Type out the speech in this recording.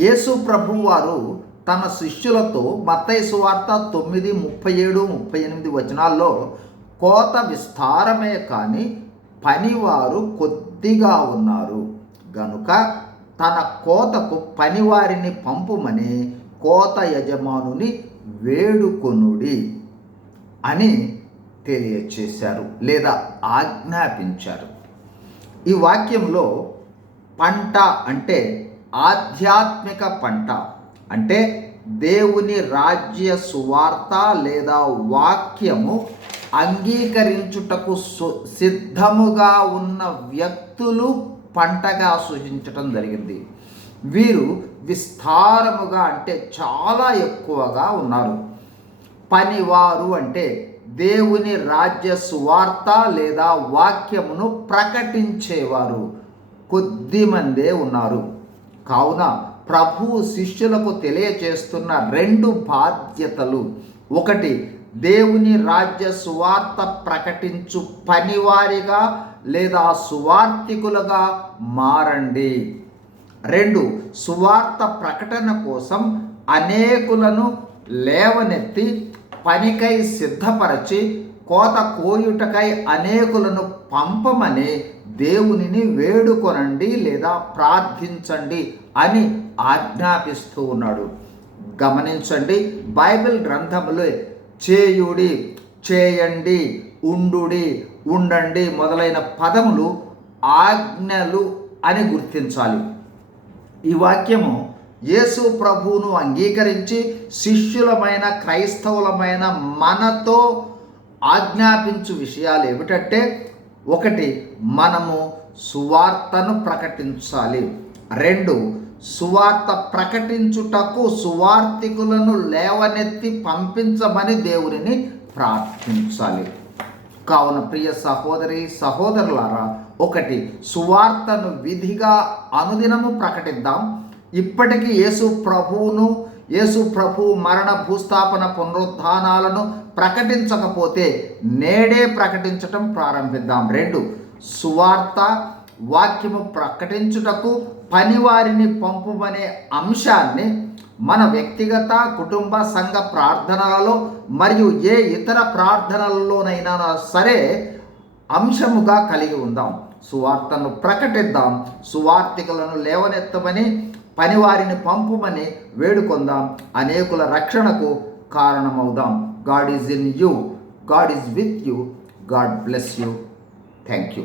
యేసు ప్రభు వారు తన శిష్యులతో మత్తయి సువార్త తొమ్మిది ముప్పై ఏడు ముప్పై ఎనిమిది వచనాల్లో కోత విస్తారమే కానీ పనివారు కొద్దిగా ఉన్నారు. గనుక తన కోతకు పనివారిని పంపుమని కోత యజమానుని వేడుకొనుడి అని తెలియచేశారు లేదా ఆజ్ఞాపించారు. ఈ వాక్యంలో పంట అంటే ఆధ్యాత్మిక పంట అంటే దేవుని రాజ్య సువార్త లేదా వాక్యము అంగీకరించుటకు సు- సిద్ధముగా ఉన్న వ్యక్తులు పంటగా సూచించటం జరిగింది. వీరు విస్తారముగా అంటే చాలా ఎక్కువగా ఉన్నారు. పనివారు అంటే దేవుని రాజ్య సువార్త లేదా వాక్యమును ప్రకటించేవారు కొద్దిమందే ఉన్నారు. కావున ప్రభు శిష్యులకు తెలియచేస్తున్న రెండు బాధ్యతలు. ఒకటి దేవుని రాజ్య సువార్త ప్రకటించు పనివారిగా లేదా సువార్థికులుగా మారండి. రెండు సువార్త ప్రకటన కోసం అనేకులను లేవనెత్తి పనికై సిద్ధపరచి కోత కోయుటకై అనేకులను పంపమని దేవునిని వేడుకొనండి లేదా ప్రార్థించండి అని ఆజ్ఞాపిస్తూ ఉన్నాడు. గమనించండి బైబిల్ గ్రంథములో చేయుడి చేయండి ఉండుడి ఉండండి మొదలైన పదములు ఆజ్ఞలు అని గుర్తించాలి. ఈ వాక్యము యేసు ప్రభువును అంగీకరించి శిష్యులమైన క్రైస్తవులమైన మనతో ఆజ్ఞాపించు విషయాలు ఏమిటంటే ఒకటి మనము సువార్తను ప్రకటించాలి. రెండు సువార్త ప్రకటించుటకు సువార్థికులను లేవనెత్తి పంపించమని దేవుడిని ప్రార్థించాలి. కావున ప్రియ సహోదరి సహోదరులారా ఒకటి సువార్తను విధిగా అనుదినము ప్రకటిద్దాం. ఇప్పటికీ యేసు ప్రభువును యేసు ప్రభు మరణ భూస్థాపన పునరుద్ధానాలను ప్రకటించకపోతే నేడే ప్రకటించటం ప్రారంభిద్దాం. రెండు సువార్త వాక్యము ప్రకటించుటకు పనివారిని పంపుమనే అంశాన్ని మన వ్యక్తిగత కుటుంబ సంఘ ప్రార్థనలలో మరియు ఏ ఇతర ప్రార్థనలలోనైనా సరే అంశముగా కలిగి ఉందాం. సువార్తను ప్రకటిద్దాం. సువార్థికులను లేవనెత్తమని పనివారిని పంపుమని వేడుకొందాం. అనేకుల రక్షణకు కారణమవుదాం. God is in you. God is with you. God bless you. Thank you